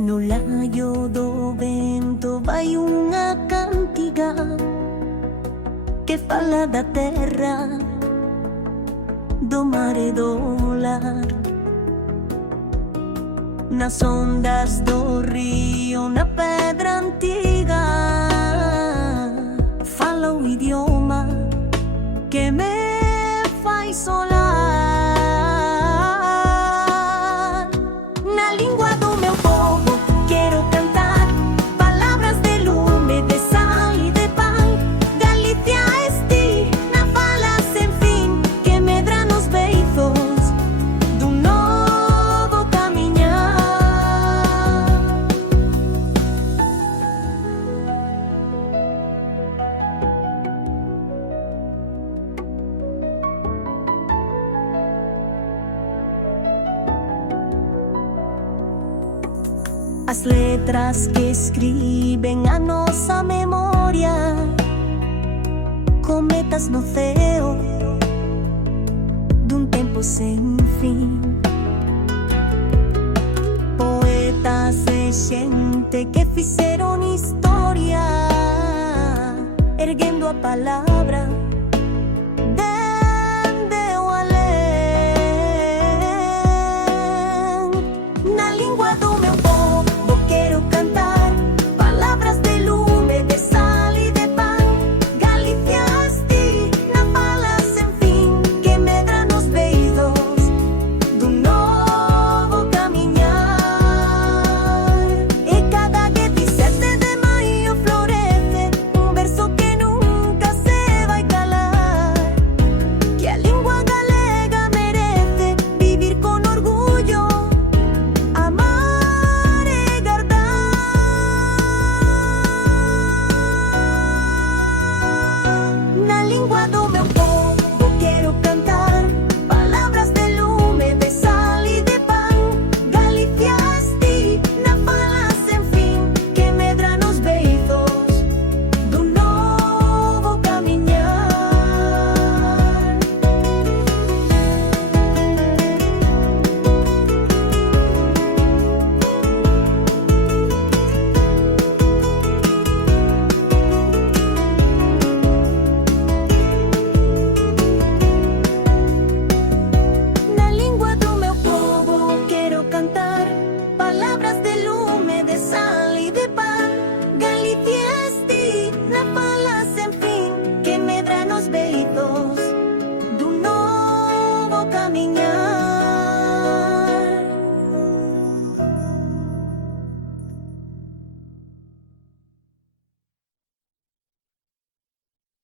No laio do vento vai unha cantiga que fala da terra, do mare e do lar. Nas ondas do río, na pedra antiga, fala o idioma que me fai solar. Na língua do meu povo quero cantar palavras de lume, de sal e de pan. Galicia esti, na fala sen fin, que medra nos beizos dun novo camiñar. As letras que escriben a nosa memoria, cometas no ceo dun tempo sen fin. Poetas e xente que fixeron historia, erguendo a palabra